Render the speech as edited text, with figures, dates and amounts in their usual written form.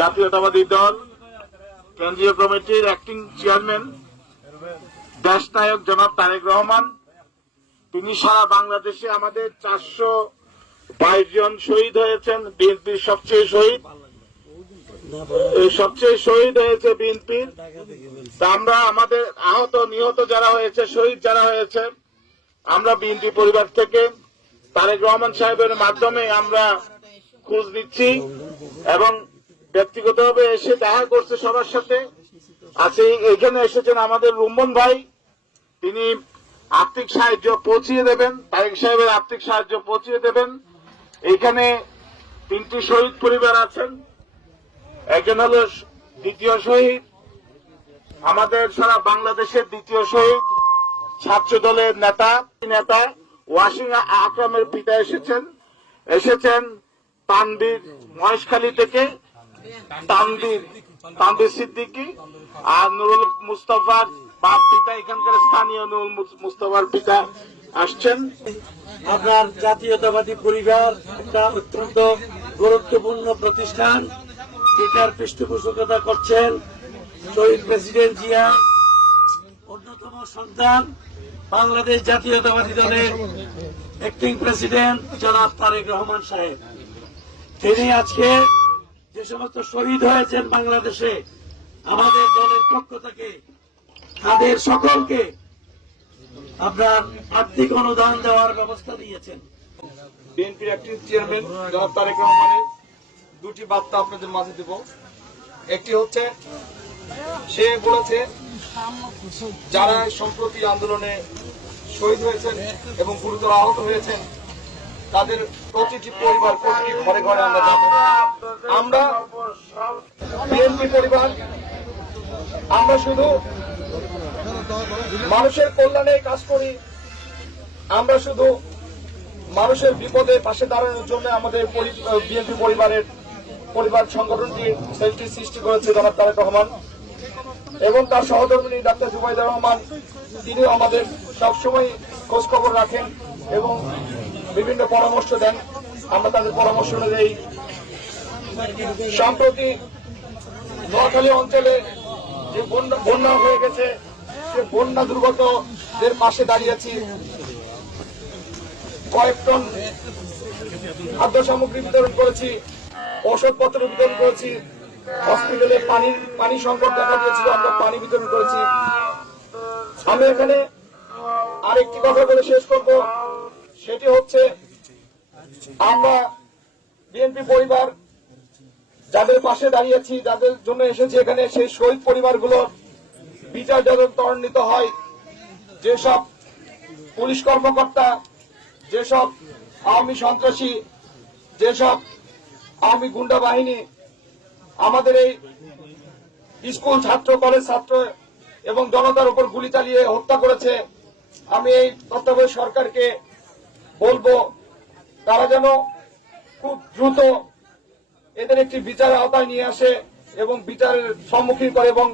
জাতীয়তাবাদী দল কেন্দ্রীয় কমিটির অ্যাক্টিং চেয়ারম্যান দেশনায়ক জনাব তারেক রহমান, তিনি সারা বাংলাদেশে আমাদের 422 জন শহীদ হয়েছেন। বিএনপির সবচেয়ে শহীদ হয়েছে বিএনপির। তা আমরা আমাদের আহত নিহত যারা হয়েছে, শহীদ যারা হয়েছে, আমরা বিএনপি পরিবার থেকে তারেক রহমান সাহেবের মাধ্যমে আমরা খোঁজ নিচ্ছি এবং ব্যক্তিগতভাবে এসে দেখা করছে সবার সাথে। আজকে এখানে এসেছেন আমাদের রুম্মন ভাই, তিনি আর্থিক সাহায্য পৌঁছিয়ে দেবেন, তারেক সাহেবের আর্থিক সাহায্য পৌঁছিয়ে দেবেন। এখানে 3টি শহীদ পরিবার আছেন। একজন হল দ্বিতীয় শহীদ, আমাদের সারা বাংলাদেশের দ্বিতীয় শহীদ, ছাত্র দলের নেতা ওয়াসিম আকরামের পিতা এসেছেন তানভীর মহেশখালী থেকে, তানভীর সিদ্দিকী আর নুরুল মুস্তাফার বাপ পিতা, এখানকার স্থানীয় নুরুল মুস্তাফার পিতা আসছেন। আপনার জাতীয়তাবাদী পরিবার একটা অত্যন্ত গুরুত্বপূর্ণ প্রতিষ্ঠান, যেটার পৃষ্ঠপোষকতা করছেন শহীদ প্রেসিডেন্ট জিয়া, অন্যতম সন্তান বাংলাদেশ জাতীয়তাবাদী দলের অ্যাক্টিং প্রেসিডেন্ট জনাব তারেক রহমান সাহেব। তিনি আজকে যে সমস্ত শহীদ হয়েছেন বাংলাদেশে, আমাদের দলের পক্ষ থেকে তাদের সকলকে আপনার আর্থিক অনুদান দেওয়ার ব্যবস্থা দিয়েছেন। বিএনপির অ্যাক্টিং চেয়ারম্যান জনাব তারেক রহমানের 2টি বার্তা আপনাদের মাঝে দেব। একটি হচ্ছে, সে বলেছে যারা সম্প্রতি আন্দোলনে শহীদ হয়েছেন এবং গুরুতর আহত হয়েছেন, তাদের প্রতিটি পরিবার, প্রতিটি ঘরে ঘরে আমরা যাব। আমরা বিএনপি পরিবার, আমরা শুধু মানুষের কল্যাণে কাজ করি, আমরা শুধু মানুষের বিপদে পাশে দাঁড়ানোর জন্য আমাদের বিএনপি পরিবার সংগঠনটি সেলটি সৃষ্টি করেছে জনাব তারেক রহমান এবং তার সহধর্মিণী ডাক্তার জুবাইদা রহমান। তিনিও আমাদের সবসময় খোঁজ খবর রাখেন এবং বিভিন্ন পরামর্শ দেন। আমরা তাদের পরামর্শ অনুযায়ী সম্প্রতি নোয়াখালী অঞ্চলে যে বন্যা হয়ে গেছে, সে বন্যা দুর্গতদের পাশে দাঁড়িয়েছি। কয়েক টন খাদ্য সামগ্রী বিতরণ করেছি, ঔষধপত্র বিতরণ করেছি, হসপিটালে পানি সংকট দেখা দিয়েছিল, আমরা পানি বিতরণ করেছি। আমি এখানে আরেকটি কথা বলে শেষ করব, সেটি হচ্ছে আমরা বিএনপি পরিবার যাদের পাশে দাঁড়িয়েছি, যাদের জন্য এসেছি এখানে, সেই শহীদ পরিবারগুলো বিচার যাতে ত্বরান্বিত হয়। যেসব পুলিশ কর্মকর্তা, যেসব আওয়ামী সন্ত্রাসী, যেসব আওয়ামী গুন্ডা বাহিনী আমাদের এই স্কুল ছাত্র, কলেজ ছাত্র এবং জনতার উপর গুলি চালিয়ে হত্যা করেছে, আমি এই তত্ত্বাবধায়ক সরকারকে বলবো তারা যেন খুব দ্রুত এদের একটি বিচারের আওতায় নিয়ে আসে এবং বিচারের সম্মুখীন করে এবং